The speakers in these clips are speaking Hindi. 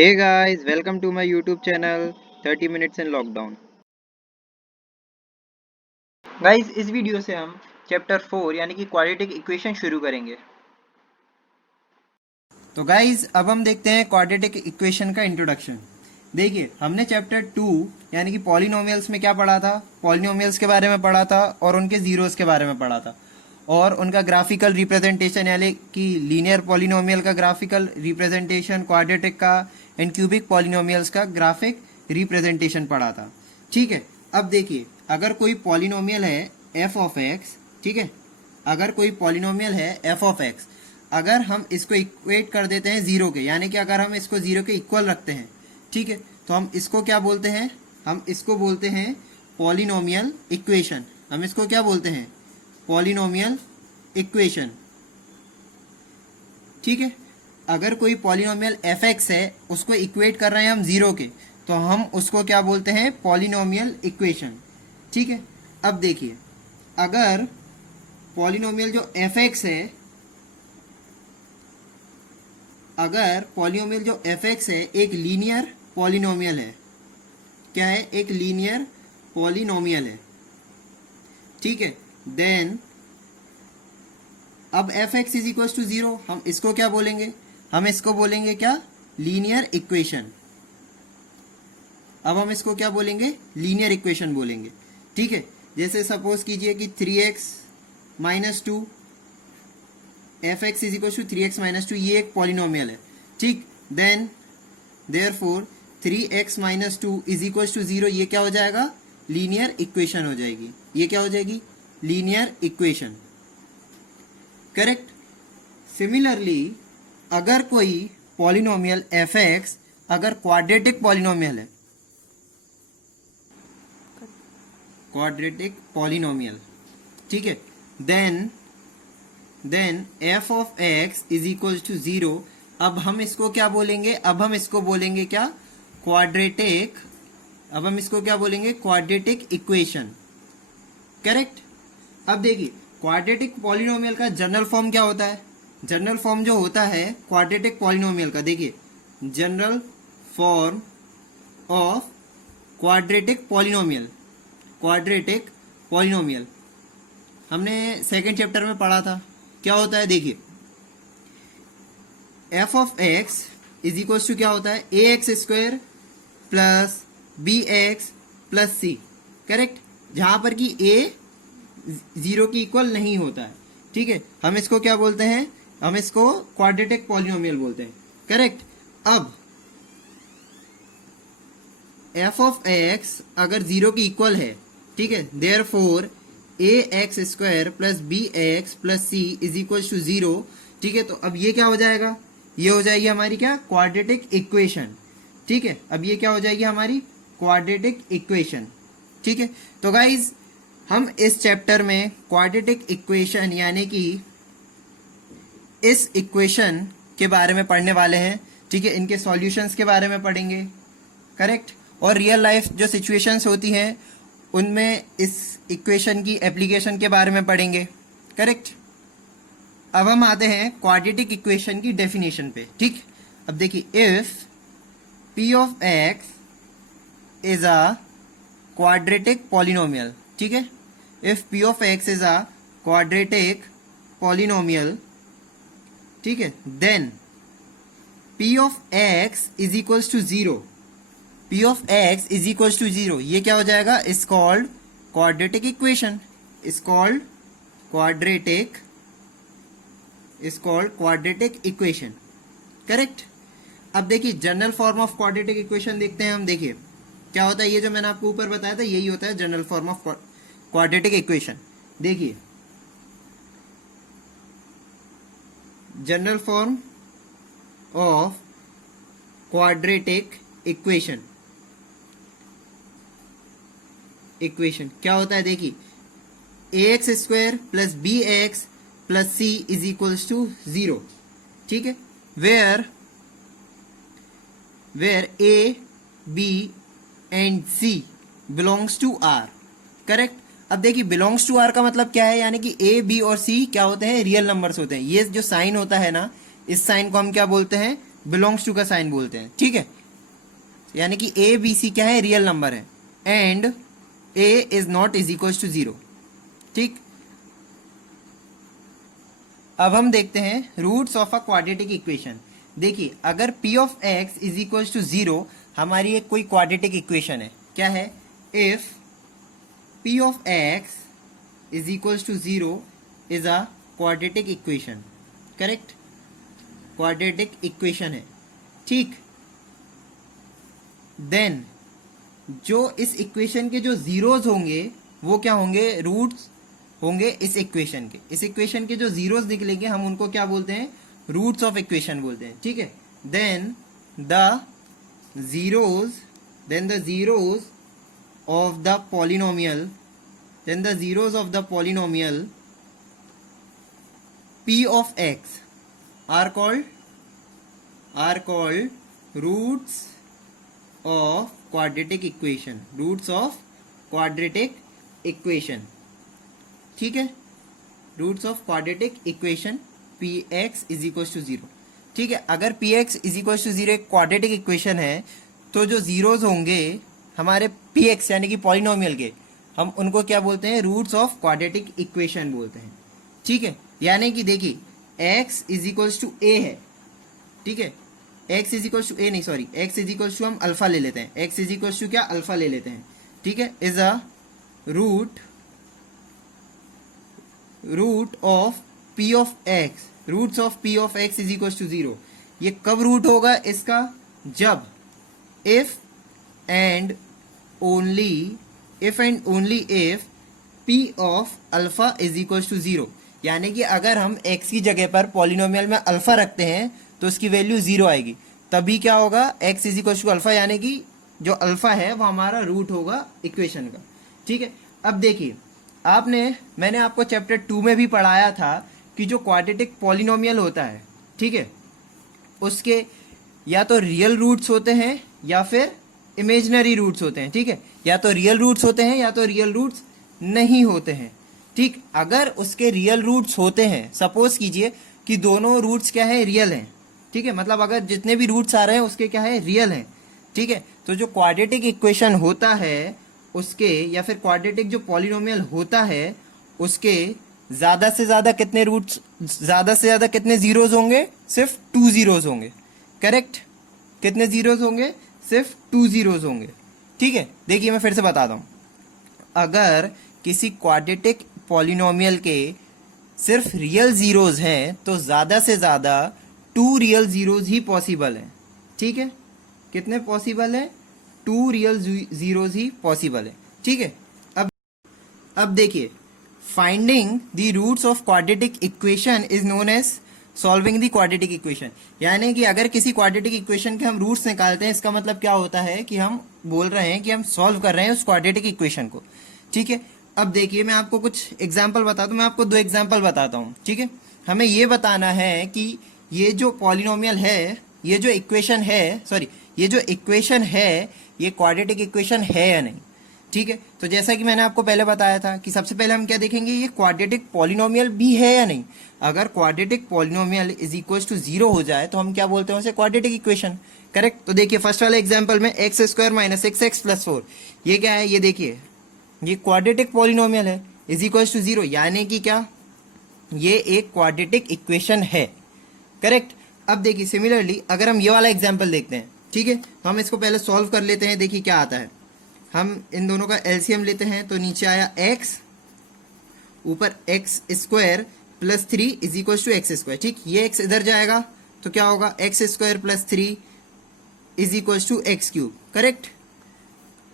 Hey guys, welcome to my YouTube channel 30 minutes in lockdown। Guys इस वीडियो से हम चैप्टर 4 यानी कि क्वाड्रेटिक इक्वेशन शुरू करेंगे। तो गाइस अब हम देखते हैं क्वाड्रेटिक इक्वेशन का इंट्रोडक्शन। देखिए हमने चैप्टर 2 यानी कि पॉलिनोमियल्स में क्या पढ़ा था, पॉलिनोमियल्स के बारे में पढ़ा था और उनके जीरोस के बारे में पढ़ा था और उनका ग्राफिकल रिप्रेजेंटेशन यानी कि लीनियर पॉलिनोमियल का ग्राफिकल रिप्रेजेंटेशन, क्वाड्रेटिक का एंड क्यूबिक पॉलिनोमियल्स का ग्राफिक रिप्रेजेंटेशन पढ़ा था। ठीक है, अब देखिए अगर कोई पॉलिनोमियल है एफ ऑफ एक्स, ठीक है, अगर कोई पॉलिनोमियल है एफ ऑफ एक्स, अगर हम इसको इक्वेट कर देते हैं जीरो के, यानी कि अगर हम इसको जीरो के इक्वल रखते हैं, ठीक है, तो हम इसको क्या बोलते हैं, हम इसको बोलते हैं पॉलिनोमियल इक्वेशन। हम इसको क्या बोलते हैं, पॉलिनोमियल इक्वेशन। ठीक है, अगर कोई पॉलिनोमियल एफ एक्स है उसको इक्वेट कर रहे हैं हम जीरो के, तो हम उसको क्या बोलते हैं, पॉलिनोमियल इक्वेशन। ठीक है, अब देखिए अगर पॉलिनोमियल जो एफ एक्स है, अगर पॉलिनोमियल जो एफ एक्स है एक लीनियर पॉलिनोमियल है, क्या है, एक लीनियर पॉलिनोमियल है, ठीक है, देन अब F x is equal to zero, हम इसको क्या बोलेंगे, हम इसको बोलेंगे क्या, लीनियर इक्वेशन। अब हम इसको क्या बोलेंगे, लीनियर इक्वेशन बोलेंगे। ठीक है, जैसे सपोज कीजिए कि 3x minus two f x is equal to 3x minus two, ये एक पॉलिनोमियल है, ठीक, then therefore 3x minus two is equal to zero, ये क्या हो जाएगा, लीनियर इक्वेशन हो जाएगी, ये क्या हो जाएगी, लीनियर इक्वेशन, करेक्ट। सिमिलरली अगर कोई पॉलिनोमियल एफ एक्स अगर क्वाड्रेटिक पॉलिनोमियल है, क्वाड्रेटिक पॉलिनोमियल, ठीक है, then f of x is equal to zero. अब हम इसको क्या बोलेंगे, अब हम इसको बोलेंगे क्या, क्वाड्रेटिक, अब हम इसको क्या बोलेंगे, क्वाड्रेटिक इक्वेशन, करेक्ट। अब देखिए क्वाड्रेटिक पॉलिनोमियल का जनरल फॉर्म क्या होता है, जनरल फॉर्म जो होता है क्वाड्रेटिक पॉलिनोमियल का, देखिए general form of quadratic polynomial, quadratic polynomial हमने सेकंड चैप्टर में पढ़ा था, क्या होता है, देखिए F of x is equal to क्या होता है, A x square plus B x plus C, correct, जहां पर कि ए जीरो की इक्वल नहीं होता है। ठीक है, हम इसको क्या बोलते हैं, हम इसको क्वाड्रेटिक पॉलिनोमियल बोलते हैं, करेक्ट। अब एफ ऑफ एक्स अगर जीरो की इक्वल है, ठीक है, therefore a x square plus B x plus C is equal to zero. ठीक है, तो अब ये क्या हो जाएगा, ये हो जाएगी हमारी क्या, क्वाड्रेटिक इक्वेशन। ठीक है, अब ये क्या हो जाएगी हमारी क्वाड्रेटिक इक्वेशन। ठीक है, तो गाइज हम इस चैप्टर में क्वाड्रेटिक इक्वेशन यानी कि इस इक्वेशन के बारे में पढ़ने वाले हैं। ठीक है, इनके सॉल्यूशंस के बारे में पढ़ेंगे, करेक्ट, और रियल लाइफ जो सिचुएशंस होती हैं उनमें इस इक्वेशन की एप्लीकेशन के बारे में पढ़ेंगे, करेक्ट। अब हम आते हैं क्वाड्रेटिक इक्वेशन की डेफिनेशन पे। ठीक, अब देखिए if p of x is a quadratic polynomial, ठीक है, if p of x is a quadratic polynomial, ठीक है, then p of x is equals to zero, p of x is equals to zero, ये क्या हो जाएगा, is called quadratic equation, is called quadratic, is called quadratic equation, correct. अब देखिए general form of quadratic equation देखते हैं हम, देखिए क्या होता है, ये जो मैंने आपको ऊपर बताया था यही होता है general form of quadratic equation. देखिए general form of quadratic equation, equation क्या होता है, देखिए A x square plus B x plus C is equals to zero, ठीक है, where A B and C belongs to R, correct. अब देखिए बिलोंग्स टू आर का मतलब क्या है, यानी कि ए बी और सी क्या होते हैं, रियल नंबर्स होते हैं। ये जो साइन होता है ना, इस साइन को हम क्या बोलते हैं, बिलोंग्स टू का साइन बोलते हैं, ठीक है। यानी कि ए बी सी क्या है, रियल नंबर है, and a is not is equal to 0, ठीक। अब हम देखते हैं roots of a quadratic equation. देखिए अगर p of x is equal to 0 हमारी एक कोई क्वाड्रेटिक इक्वेशन है, क्या है, if p of x is equal to 0 is a quadratic equation, correct, quadratic equation है, ठीक। देन जो इस इक्वेशन के जो जीरोज होंगे वो क्या होंगे, रूट्स होंगे इस इक्वेशन के। इस इक्वेशन के जो जीरोज निकलेंगे हम उनको क्या बोलते हैं, रूट्स ऑफ इक्वेशन बोलते हैं, ठीक है। Then the zeros of the polynomial p of x are called roots of quadratic equation, ठीक है, roots of quadratic equation px is equal to 0, ठीक है। अगर px इज इक्वल टू 0 एक क्वाड्रेटिक इक्वेशन है तो जो जीरोज होंगे हमारे px यानी कि पॉलिनोमियल के, हम उनको क्या बोलते हैं, रूट्स ऑफ क्वाड्रेटिक इक्वेशन बोलते हैं, ठीक है। यानी कि देखिए x is equal to a है, ठीक है, x is equal to a नहीं, sorry, x is equal to हम अल्फा ले लेते हैं, x इज इक्वल टू क्या, अल्फा ले लेते हैं, ठीक है, is a root of p of x, roots of p of x is equal to 0। ये कब रूट होगा इसका, जब if and only if p of alpha is equal to 0, यानी कि अगर हम x की जगह पर पॉलिनोमियल में अल्फा रखते हैं तो उसकी वैल्यू 0 आएगी, तभी क्या होगा, x is equal to alpha, यानी कि जो अल्फा है वो हमारा रूट होगा इक्वेशन का, ठीक है। अब देखिए मैंने आपको चैप्टर 2 में भी पढ़ाया था कि जो क्वाड्रेटिक पॉलिनोमियल होता है, ठीक है, उसके या तो रियल रूट्स होते हैं या फिर इमेजिनरी रूट्स होते हैं, ठीक है, या तो रियल रूट्स होते हैं या तो रियल रूट्स नहीं होते हैं, ठीक। अगर उसके रियल रूट्स होते हैं, सपोज कीजिए कि दोनों रूट्स क्या है, रियल हैं, ठीक है, मतलब अगर जितने भी रूट्स आ रहे हैं उसके क्या है, रियल हैं, ठीक है, तो जो क्वाड्रेटिक इक्वेशन होता है उसके, या फिर क्वाड्रेटिक जो पॉलिनोमियल होता है उसके ज्यादा से ज्यादा कितने रूट्स, ज्यादा से ज्यादा कितने जीरोज होंगे, सिर्फ 2 जीरोज होंगे, करेक्ट, कितने जीरोज होंगे, सिर्फ 2 जीरोज होंगे, ठीक है। देखिए मैं फिर से बताता हूं, अगर किसी क्वाड्रेटिक पॉलिनोमियल के सिर्फ रियल जीरोज हैं तो ज्यादा से ज्यादा 2 रियल जीरोज ही पॉसिबल है, ठीक है, कितने पॉसिबल है, 2 रियल जीरोज ही पॉसिबल है, ठीक है। अब देखिए finding the roots of quadratic equation is known as solving the quadratic equation, यानी कि अगर किसी क्वाड्रेटिक इक्वेशन के हम रूट्स निकालते हैं इसका मतलब क्या होता है कि हम बोल रहे हैं कि हम सॉल्व कर रहे हैं उस क्वाड्रेटिक इक्वेशन को, ठीक है। अब देखिए मैं आपको कुछ एग्जाम्पल बताता हूँ, मैं आपको 2 एग्जाम्पल बताता हूँ, ठीक है। हमें ये बताना है कि ये जो पॉलिनोमियल है, ये जो इक्वेशन है ये क्वाड्रेटिक इक्वेशन है या नहीं, ठीक है। तो जैसा कि मैंने आपको पहले बताया था कि सबसे पहले हम क्या देखेंगे, ये क्वाड्रेटिक पॉलिनोमियल भी है या नहीं। अगर quadratic polynomial is equal to 0 हो जाए तो हम क्या बोलते हैं उसे, क्वाड्रेटिक इक्वेशन, करेक्ट। तो देखिए फर्स्ट वाले एग्जाम्पल में x square minus x x plus 4, ये क्या है, ये देखिए ये क्वाड्रेटिक पॉलिनोमियल है, इज इक्वल टू 0, यानी कि क्या, ये एक क्वाड्रेटिक इक्वेशन है, करेक्ट। अब देखिए सिमिलरली अगर हम ये वाला एग्जाम्पल देखते हैं, ठीक है, तो हम इसको पहले सॉल्व कर लेते हैं। देखिए क्या आता है, हम इन दोनों का एलसीएम लेते हैं तो नीचे आया x, ऊपर x square plus 3 is equal to x square, ठीक। ये x इधर जाएगा तो क्या होगा, x square plus 3 is equal to x cube, correct.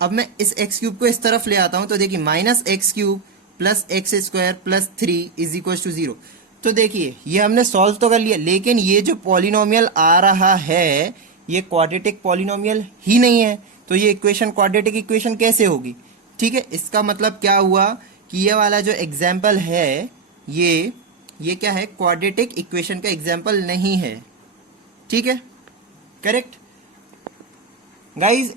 अब मैं इस एक्स क्यूब को इस तरफ ले आता हूं तो देखिए minus x cube plus x square plus 3 is equal to 0। तो देखिए ये हमने सॉल्व तो कर लिया, लेकिन ये जो पॉलिनोमियल आ रहा है ये क्वाड्रेटिक पॉलिनोमियल ही नहीं है, तो ये इक्वेशन क्वाड्रेटिक इक्वेशन कैसे होगी, ठीक है। इसका मतलब क्या हुआ कि ये वाला जो एग्जाम्पल है ये क्या है, क्वाड्रेटिक इक्वेशन का एग्जाम्पल नहीं है, ठीक है, करेक्ट। गाइज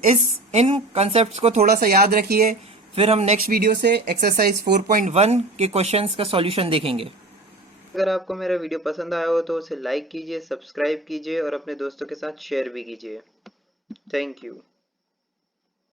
इन कंसेप्ट्स को थोड़ा सा याद रखिए, फिर हम नेक्स्ट वीडियो से एक्सरसाइज 4.1 के क्वेश्चंस का सॉल्यूशन देखेंगे। अगर आपको मेरा वीडियो पसंद आया हो तो उसे लाइक कीजिए, सब्सक्राइब कीजिए और अपने दोस्तों के साथ शेयर भी कीजिए। Thank you.